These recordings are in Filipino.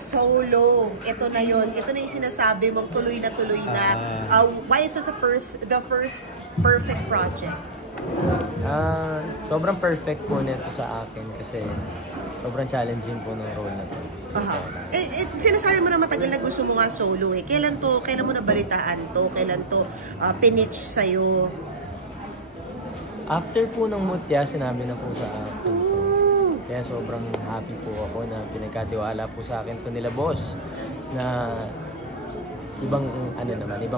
Solo, ito na yon. Ito na yung sinasabi mong tuloy na. Why is this the first perfect project? Sobrang perfect po nito sa akin kasi sobrang challenging po ng role na to. Sinasabi mo na matagal na gusto mo nga solo eh. Kailan mo nabalitaan to? Kailan to pinitch sa'yo? After po ng Mutya, sinabi na po sa akin to. Kaya sobrang happy po ako na pinagkatiwala po sa akin to nila boss na ibang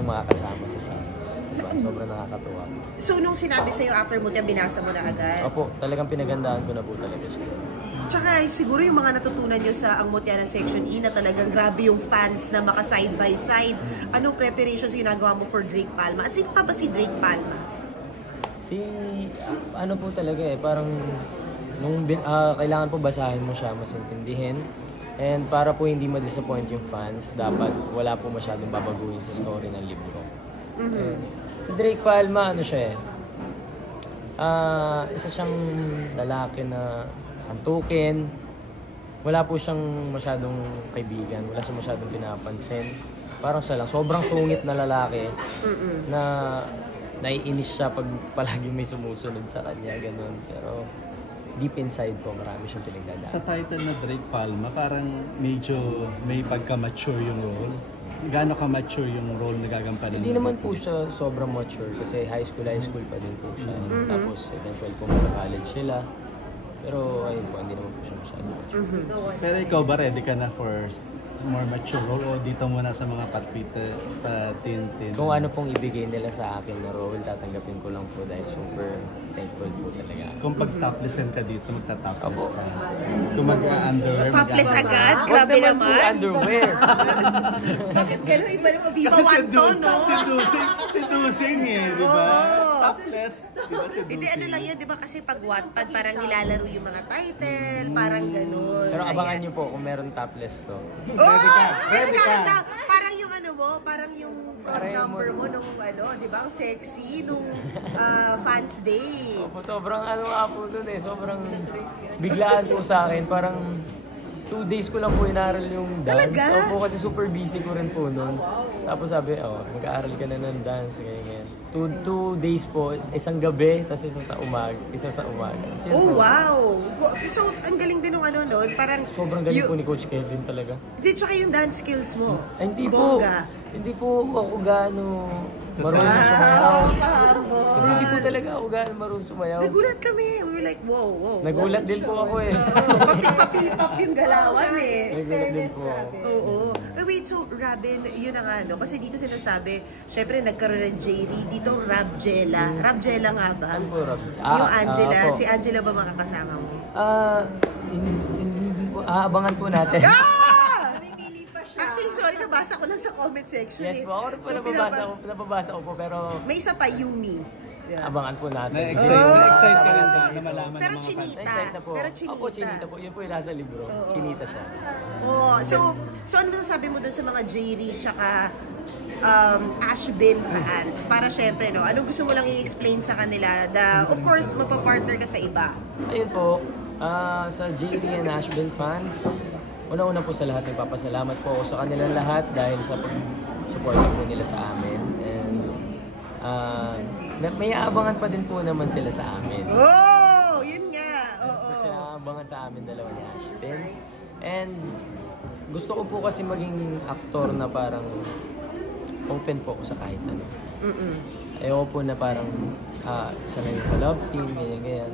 makakasama sa Samis. Diba? Sobrang nakakatuwa. So nung sinabi sa'yo after Mutya, binasa mo na agad? Opo, talagang pinagandaan ko na po talaga siya. Tsaka siguro yung mga natutunan nyo sa Ang Mutya ng Section E na talagang grabe yung fans na maka side by side. Anong preparations ginagawa mo for Drake Palma? At sino pa ba si Drake Palma? Po talaga parang nung kailangan po basahin mo siya, mas intindihin. And para po hindi ma-disappoint yung fans, dapat wala po masyadong babaguhin sa story ng libro. Si Drake Palma, isa siyang lalaki na antukin. Wala po siyang masyadong kaibigan, wala siyang masyadong pinapansin. Parang siya lang, sobrang sungit na lalaki na naiinis siya pag palagi may sumusunod sa kanya, ganun. Pero deep inside po, marami siyang pinagdadaan. Sa title na Drake Palma, parang medyo may pagka-mature yung role. Gaano ka-mature yung role na gagampanan? Hindi naman po siya sobrang mature kasi high school pa din po siya. Tapos eventual po mag-college sila. Pero ayun po, hindi naman po siya masyado mature. Pero ikaw ba ready ka na for more mature role o dito muna sa mga patintin? Kung ano pong ibigay nila sa akin na role, tatanggapin ko lang po dahil super thankful po talaga. Kung pag-toplessan ka dito, magta-topless ka. Kung mag-underwear, topless agad? Grabe naman. Underwear. Bakit gano'n? Iba naman, Viva Wanto, no? Si Dusing di ba? Topless. Diba si Dusing? Hindi, ano lang yun, di ba? Kasi pag Wattpad, parang nilalaro yung mga title, parang gano'n. Pero abangan niyo po kung meron topless to. Ready ka. Parang yung parang yung prod number mo nung di ba? Sexy nung fans day. Opo, sobrang po dun sobrang biglaan po sa akin. Parang 2 days ko lang po inaral yung dance. Talaga? Opo, kasi super busy ko rin po nun. Tapos sabi, mag-aaral ka na ng dance, ganyan. 2 days po, isang gabi, tapos isa sa umaga. So, wow! So, ang galing din ng parang... Sobrang galing po ni Coach Kevin talaga. Hindi, tsaka yung dance skills mo. Hindi po ako gaano marunong sumayaw. Hindi po talaga ako gaano marunong sumayaw. Nagulat kami. We were like, wow. Nagulat din po ako Papipap yung galawan Nagulat din po ako. Oo. Wait, so Robin, yun na nga kasi dito sinasabi, syempre nagkaroon ng J.R. dito Rabjela. Rabjela nga ba? Ano po, Yung Angela. Si Angela ba makakasama mo? Abangan po natin. Actually, sorry, nabasa ko lang sa comment section. Yes po, ako nababasa ko po, pero... May isa pa, Yumi. Yeah. Abangan po natin. Na-excite ka rin ba na malaman pero ng mga Chinita. Na-excite na po. Pero Chinita. Opo, Chinita po. Yun po yung nasa libro. Chinita siya. So ano masasabi mo dun sa mga J.R. tsaka Ashbin fans? Para syempre, anong gusto mo lang i-explain sa kanila? Of course, mapapartner ka sa iba. Ayun po, sa J.R. and Ashbin fans, una-una po sa lahat, nagpapasalamat po ako sa kanilang lahat dahil sa pag-support po nila sa amin. And may aabangan pa din po naman sila sa amin. Yun nga. Kasi aabangan sa amin dalawa ni Ashton. And gusto ko po kasi maging aktor na parang open po sa kahit ano. Ayoko po na parang isa na yung love team, ganyan.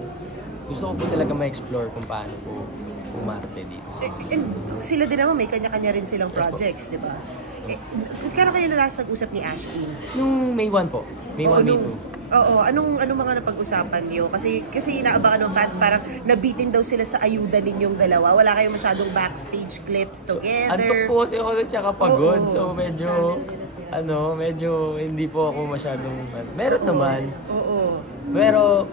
Gusto ko po talaga ma-explore kung paano po umarte dito. And sila din naman, may kanya-kanya rin silang projects, di ba? Kano kayo last nag-usap ni Ashley? Nung May 1 po. May 1, May 2. Oo, anong mga napag-usapan niyo? Kasi inaabangan ng fans, parang nabitin daw sila sa ayuda ninyong dalawa. Wala kayong masyadong backstage clips together. Antok po kasi ako siya kapagod. So medyo hindi po ako masyadong... Meron naman. Pero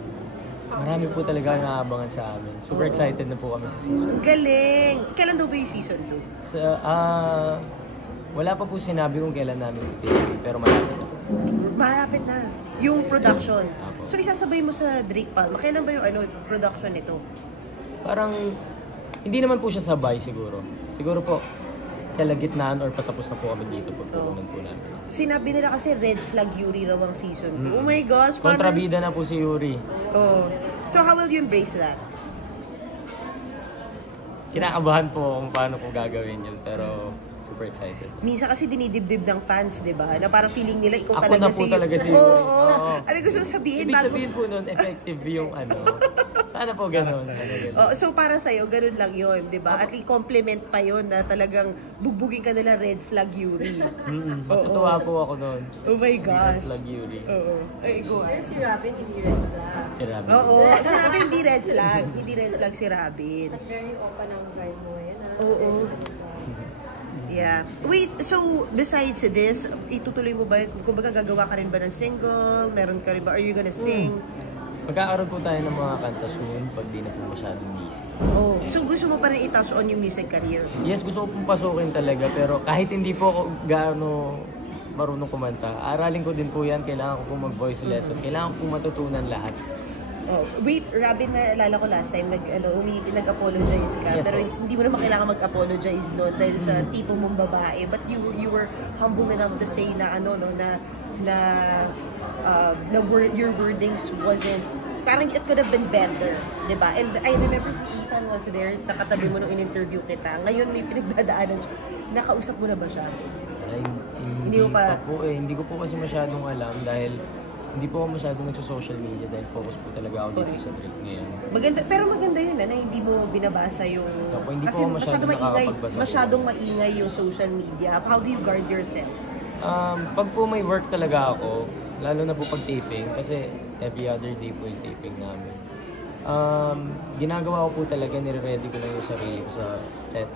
marami po talaga naabangan sa amin. Super excited na po kami sa season. Galing! Kailan daw ba yung season 2? Wala pa po sinabi kung kailan namin ipili, pero malapit na po. Malapit na. Yung production. So isasabay mo sa Drake Palma. Kailan ba yung production nito? Parang hindi naman po siya sabay siguro. Siguro po kalagitnaan or patapos na po kami dito pagpupunan po namin. Sinabi nila kasi red flag Yuri raw ang season 2. Oh my gosh. Kontrabida na po si Yuri. Oh. So how will you embrace that? Kinakabahan po kung paano ko gagawin yun, pero super excited. Minsan kasi dinidibdib ng fans, di ba? Na parang feeling nila ikaw Ako talaga na po talaga si Yuri. Oo. Ano gusto mo sabihin? Ibig sabihin po nun, effective yung ano. Sana po gano'n. Oh, so para sa'yo, ganun lang yun, di ba? At i-compliment pa yun na talagang bugbugin ka nila red flag Yuri. Matutuwa po ako nun. Oh my gosh. Red flag Yuri. Oo. Ay, go. Pero si Robin, hindi red flag. Si Robin. Oo. Si Robin hindi red flag. Hindi red flag si Robin. At very open ang vibe mo. Yan ah. Oo. Yeah. Wait, so besides this, itutuloy mo ba, kung baga gagawa ka rin ba ng single? Meron ka rin ba? Are you gonna sing? Magkakaroon po tayo ng mga kanta soon pag di na po masyadong busy. Oh. So gusto mo pa rin i-touch on yung music career? Yes, gusto ko pong pasukin talaga pero kahit hindi po ako gaano marunong kumanta, aralin ko din po yan. Kailangan ko po mag-voice lesson. Kailangan ko po matutunan lahat. Oh, wait, Robin, naalala ko last time, nag-apologize ka. Yes, pero po. hindi mo naman kailangan mag-apologize doon dahil sa tipo mong babae. But you were humble enough to say na your wordings wasn't, parang it could have been better, di ba? And I remember si Ethan was there, nakatabi mo nung in-interview kita. Ngayon may pinagdadaanan siya. Nakausap mo na ba siya? Ay, Hindi mo pa- po eh. Hindi ko po kasi masyadong alam dahil hindi po ako masyadong nagso-social media dahil focus po talaga ako dito sa Drake ngayon. Pero maganda yun na hindi mo binabasa yung... Opo, hindi kasi po ako masyadong nakakapagbasa. masyadong maingay yung social media. How do you guard yourself? Pag po may work talaga ako, lalo na po pag taping, kasi every other day po yung taping namin. Ginagawa ko po talaga, nire-ready ko lang yung sarili ko sa set.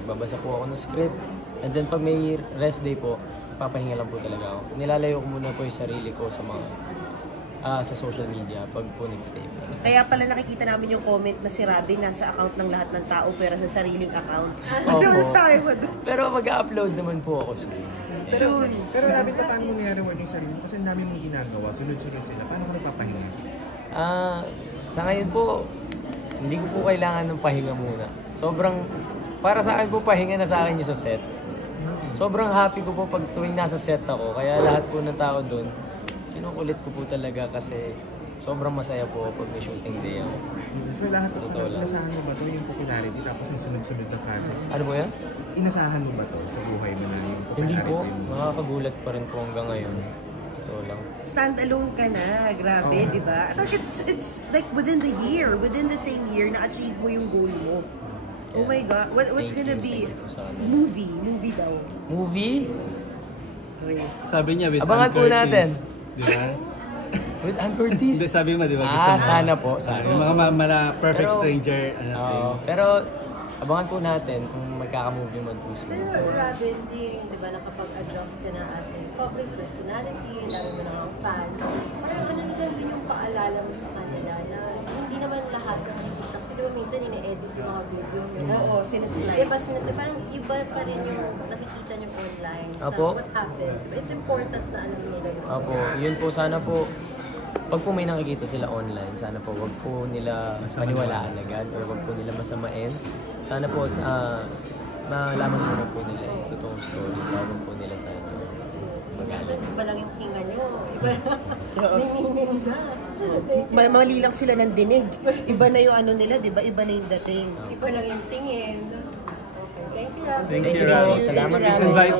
Nagbabasa po ako ng script. And then pag may rest day po, papahinga lang po talaga ako. Nilalayo ko muna po yung sarili ko sa mga sa social media pag po nagtitape. Kaya pala nakikita namin yung comment na si Robin nasa account ng lahat ng tao pero sa sariling account. Opo. Ano masasabi mo doon? Pero mag-upload naman po ako soon. Soon. Pero Robin, paano mo nire-reward yung sarili mo? Kasi ang dami mong ginagawa, sunod-sunod sila. Paano ka nagpapahinga? Sa ngayon po, hindi ko po kailangan ng pahinga muna. Para sa akin po, pahinga na sa akin yung sa set. Sobrang happy ko po pag tuwing nasa set ako. Kaya lahat po ng tao doon, kinukulit ko po talaga kasi sobrang masaya po pag may shooting day ako. So lahat, inasahan mo ba to yung popularity tapos yung sunod-sunod na project? Ano po yan? Inasahan mo ba to sa buhay mo na yung Hindi popularity po. mo? Nakakagulat pa rin po hanggang ngayon. Totoo lang. Stand alone ka na, grabe, di ba? I thought it's like within the same year na-achieve mo yung goal mo. Oh my God, what's Thank gonna you, be? thank you sa ano. Movie daw. Movie? Sabi niya with Abangan Ann po Curtis. natin. Di ba? With Ann Curtis? Hindi, sabi mo, di ba? Gusto mo. Sana po. Sana. Yung mga perfect Pero- stranger. Pero abangan po natin kung magkaka-movie man po sila. Pero Robin, di ba nakapag-adjust ka na as a public personality, lalo mo na ang fans. Parang ano na lang din yung paalala mo sa kanila na hindi naman lahat na nakikita. Kasi di ba minsan ina-edit yung mga video nila. Oo, sinasplice. Diba, parang iba pa rin yung nakikita nyo online sa Apo. what happens. But it's important na alam nila yun. Opo, yun po sana po. Pag po may nakikita sila online, sana po wag po nila paniwalaan agad or wag po nila masamain. Sana po malaman po na po nila yung totoong story bago po nila sa Kasi iba lang yung hinga nyo. Iba nininim na. Mali lang sila ng dinig. Iba na yung ano nila, di ba? Iba na yung dating. Iba lang yung tingin. Okay, thank you, Robin. Thank you, po. Robin. Salamat Thank you, po. Robin. Invite